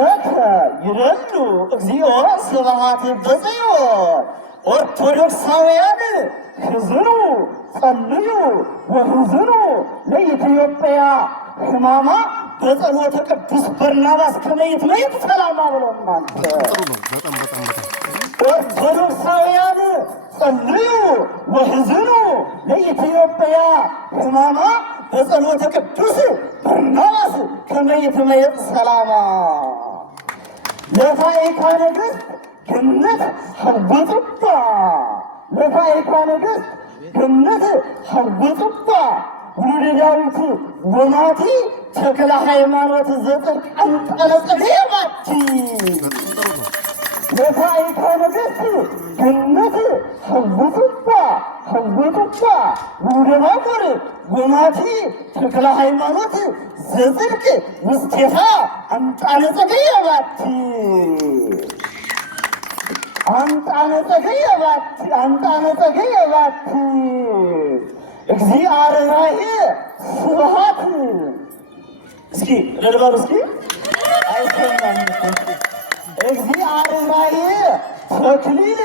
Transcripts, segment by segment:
ይረሉ እግዚኦ ስብሐት በጽዮን ኦርቶዶክሳውያን ሕዝኑ ጸልዩ ወሕዝኑ ለኢትዮጵያ ሕማማ በጸሎተ ቅዱስ በርናባስ ከመ ይትመይት ሰላማ ብለናል። ኦርቶዶክሳውያን ጸልዩ ወሕዝኑ ለኢትዮጵያ ሕማማ በጸሎተ ቅዱስ በርናባስ ከመ ይትመይት ሰላማ ለታሪካ ነገሥት ገነት ሐወፅባ ለታሪካ ነገሥት ገነት ሐወፅባ ውሉደ ዳዊት ወናቲ ተክለ ሃይማኖት ዘጽድቅ አንጠለጠለ ባቲ ለታሪካ ነገሥት ገነት ሐወፅባ ውሉደ ባኮር ወናቲ ተክለ ሃይማኖት ዘጽድቅ ውስቴታ አንጣነ ጸገየ ባቲ አንጣነ ጸገየ ባቲ እግዚአብሔር ስብሐት እስኪ ለልባሉ እስኪ አይሰማም እግዚአብሔር ተክሊል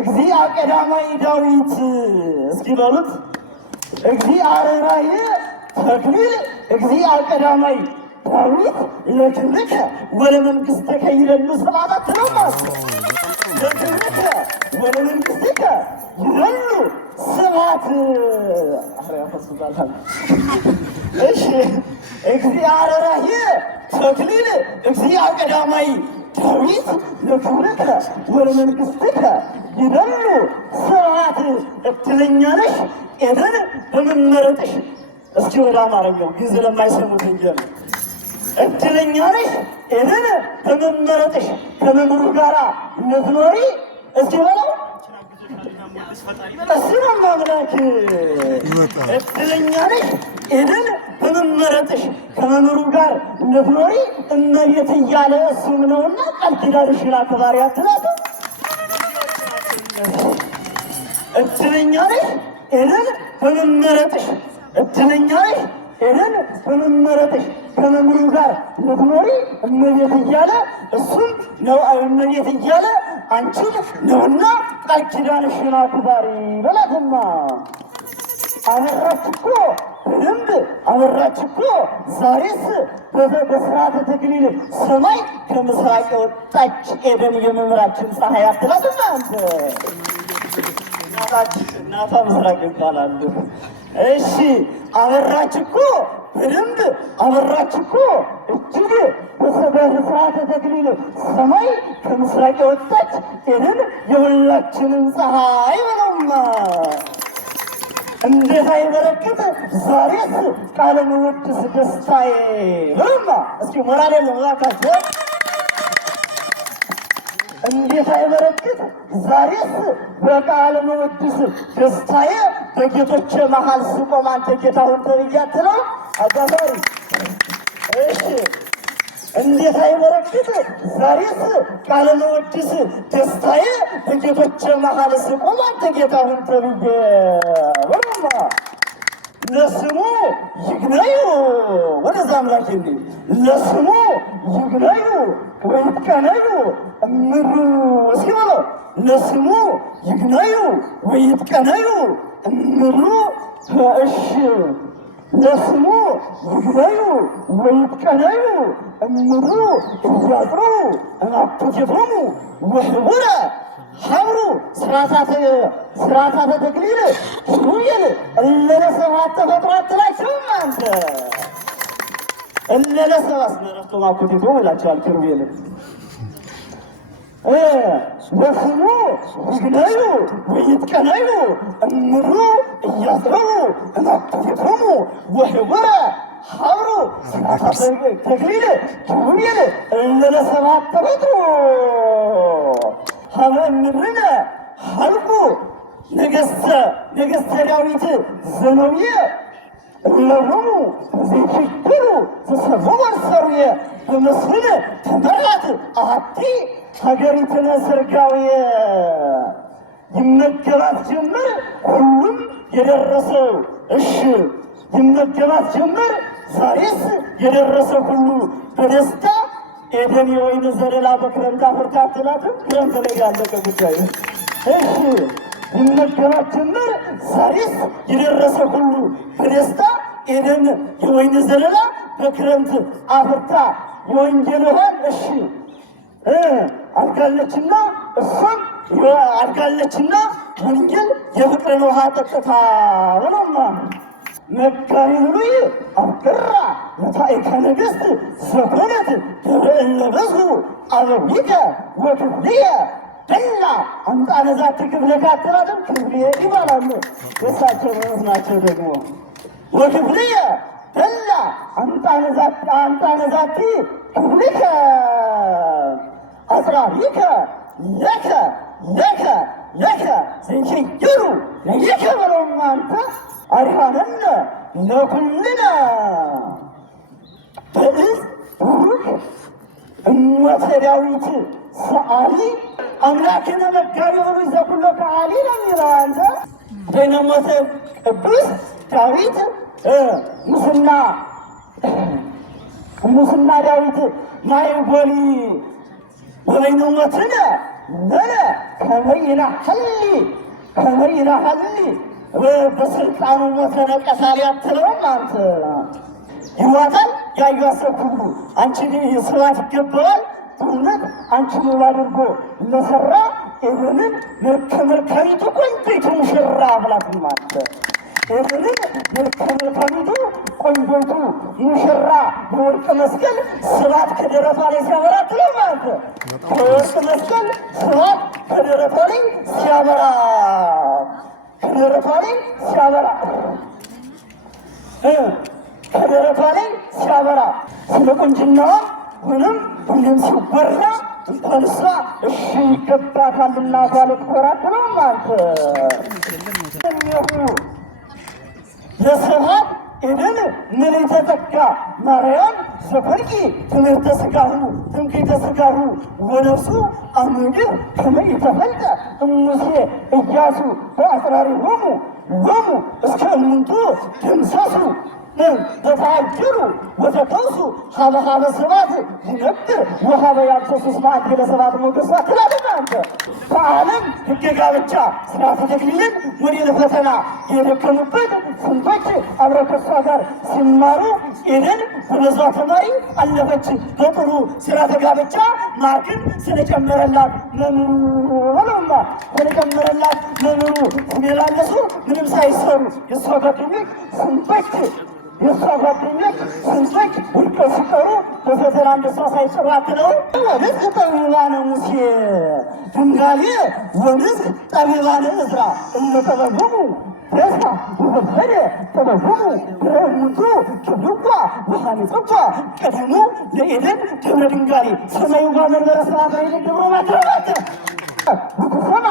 እግዚአ ቀዳማይ ዳዊት እስኪ በሉት እግዚአብሔር ተክሊል እግዚአ ቀዳማይ ዳዊት ለክብርከ ወለመንግሥተከ ይለሉ ሰማዕታት ነውማስ ለክብርከ ወለመንግሥተከ ይለሉ ስብሐት እሺ እግዚአብሔር ተክሊል እግዚአ ቀዳማይ ዳዊት ለክብርከ ወለመንግሥተከ ይለሉ ስብሐት እድለኛ ነሽ ኤደን በመመረጥሽ። እስኪ ወደ አማርኛው ጊዜ ለማይሰሙት እንጂ እድለኛ ነሽ ኤደን በመመረጥሽ ከመምህሩ ጋራ ልትኖሪ። እስኪ በለው እስራም አምላክ እድለኛ ነሽ ኤደን በመመረጥሽ ከመምህሩ ጋር ልትኖሪ እመቤት እያለ እሱም ነውና ቃል ኪዳንሽን አክባሪ አትላቱ። እድለኛ ነሽ ኤደን በመመረጥሽ እድለኛ ነሽ ኤደን በመመረጥሽ ከመምህሩ ጋር ልትኖሪ እመቤት እያለ እሱም ነው እመቤት እያለ አንቺን ነውና ቃል ኪዳንሽን አክባሪ በላትማ። አበራች እኮ በደንብ አበራች እኮ ዛሬስ በስርዓተ ተክሊል ሰማይ ከምስራቅ የወጣች ኤደን የመምህራችን ፀሐይ አትላትማ። አንተ እናቷ ምስራቅ ይባላሉ። እሺ አበራች እኮ በደንብ አበራች እኮ እጅግ በስርዓተ ተክሊል ሰማይ ከምስራቅ የወጣች ኤደን የሁላችንን ፀሐይ በለውማ። እንዴት አይበረክት ዛሬስ ቃለ ምውድስ ደስታዬ በለውማ። እስኪ ሞራል የለም እባካችሁ። እንዴት አይበረክት ዛሬስ በቃለ ምውድስ ደስታዬ በጌቶቼ መሃል ስቆም አንተ ጌታሁን ተብዬ አትለው አባታሪ። እሺ እንዴት አይበረክት ዛሬስ ቃለ ምውድስ ደስታዬ በጌቶቼ መሃል ስቆም አንተ ጌታሁን ተብዬ በለውማ። ለስሙ ይግነዩ ወደዛ አምላክ እንዲ ለስሙ ይግነዩ ወይትቀነዩ እምሩ እስኪ በለው ለስሙ ይግነዩ ወይትቀነዩ እምሩ። እሺ ለስሙ ይግነዩ ወይትቀነዩ እምሩ እያጥሩ እናቶቴቶሙ ወህቡረ ሐብሩ ስርዓታተ ተክሊል ኪሩቤል እለለሰባት ተፈጥሮ አትላቸውም አንተ እለለሰባት ስመረፍቶ ማኮቴቶሙ ይላቸዋል ኪሩቤል። ለስሙ ይግነዩ ወይትቀነዩ እምሩ እያጥሩ እናቶቴቶሙ ወህቡረ ሐብሩ ስርዓታተ ተክሊል ኪሩቤል እለለሰባት ተፈጥሮ ሀበምርነ ሀልቁ ነገሥተ ዳዊት ዘነውየ እለሆሙ ዘይሽክሩ ተሰብሖሙ ወርሰሩየ በመስፍን ተመራት አሐቲ ሀገሪትነ ሰርጋውየ። ይመገባት ጀመር ሁሉም የደረሰው እሺ ይመገባት ጀመር ዛሬስ የደረሰው ሁሉ በደስታ ኤደን የወይን ዘለላ በክረምት አፍርታ አትላትም? ክረምት ላይ ያለቀ ጉዳይ። እሺ ይመገባት ጀመር። ዛሬስ የደረሰ ሁሉ በደስታ ኤደን የወይን ዘለላ በክረምት አፍርታ የወንጌል ውሃን እሺ አድጋለችና እሷም አድጋለችና ወንጌል የፍቅርን ውሃ ጠጥታ ብሎማ መጋቢ ብሉይ አፍቅራ ለታሪከ ነገሥት ዘኮነት ደብረ አበዊከ ወክፍልየ በላ አምጣነ ዛቲ ክፍልከ አትላትም? ክፍልየ ይባላሉ የእሳቸው መኖት ናቸው። ደግሞ ወክፍልየ በላ አምጣነ ዛቲ ክፍልከ አጽራሪከ ለከ ዘይሽይሩ ለየከ በለውም አንተ አድኃነነ ለኩልነ በእዝ ቡሩክ እሞተ ዳዊት ሰአሊ አምላክነ መጋቢ ብሉይ ዘኩሎ ከአሊ ነው የሚለው አንተ በይነ ሞተ ቅዱስ ዳዊት ሙስና ዳዊት ማይጎሊ ወበይነ ሞትነ ለነ ከመይናሐሊ በስልጣኑ ሞት ነቀሳሪ አትለውም አንተ። ይዋታል ያዩአሰብ ሁሉ አንቺ ስባት ይገባዋል። እውነት አንቺን ውብ አድርጎ ለሰራ ኤደንን መልከመልካሚቱ ቆንጆይቱ ሙሽራ ብላት ማለት ኤደንን መልከመልካሚቱ ቆንጆይቱ ሙሽራ በወርቅ መስቀል ስባት ከደረቷ ላይ ሲያበራ ትለው ማለት ከወርቅ መስቀል ስባት ከደረቷ ላይ ሲያበራ ከደረቷ ላይ ሲያበራ ስለ ቁንጅናዋ ምንም ሁሌም ሲወራ እንኳን እሷ እሺ ይገባታልና ልትኮራት ነው ማለት ለሰባት ኤደን ምልዕተ ጸጋ ማርያም ዘኮንኪ ትምህርተ ሥጋሁ ትምክሕተ ሥጋሁ ወነፍሱ አምንድር ከመ ኢተፈልጠ እሙሴ ኢያሱ በአጽራሪሆሙ ሎሙ እስከ እሙንቱ ድምሰሱ በተአጅሩ ወተቀውሱ ሀበ ስባት ይነብር ወሀበ ያብሰሱ ስብሐት ለሰባት ሞገሷ ትላለህ አንተ። በዓለም ሕገ ጋብቻ ሥርዓተ ተክሊልን ወደ ፈተና የደከሙበት ስንቶች አብረው ከእሷ ጋር ሲማሩ ኤደን በበዟ ተማሪ አለፈች። በጥሩ ሥርዓተ ጋብቻ ማርክን ስለጨመረላት መምህሩ ሆነውና ስለጨመረላት መምህሩ ሲመላለሱ ምንም ሳይሰሩ የእሷ ጓደኞች ስንቶች ውድቀው ሲቀሩ በፈተና እንደሷ ሳይሰሩ አትለው ወንዝ ጠቢባነ ሙሴ ድንጋሌ ወንዝ ጠቢባነ ዕዝራ እመጠበብሙ ደስታ ወበፈደ ጠበብሙ ብረሙቱ ጭብቋ ውሃንጽቋ ቀደሙ ለኤደን ደብረ ድንጋሌ ሰማዩ ባመርበረ ስርዓተ ኤደን ደብረ ማድረባተ ሰማ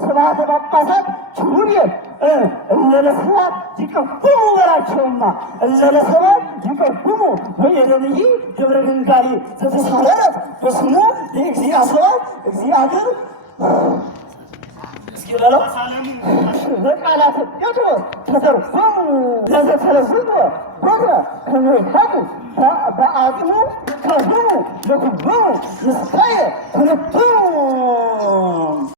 ስብሐተ ጳጳሳት ችሩርየን እለለሰባት ይቀብሙ በላቸውማ እለለሰባት ይቀብሙ ወኤደንይ ደብረ ድንጋሌ ዘተሳለረት በስሙ ለእግዚአብሔር እግዚአብሔር እስኪ በለው በቃላት ጴጥሮስ ተተርጎሙ ለዘተለዝጎ ወደ ከመይሃዱ በአቅሙ ከሁሙ ለኩሎሙ ምስካየ ሁለቱም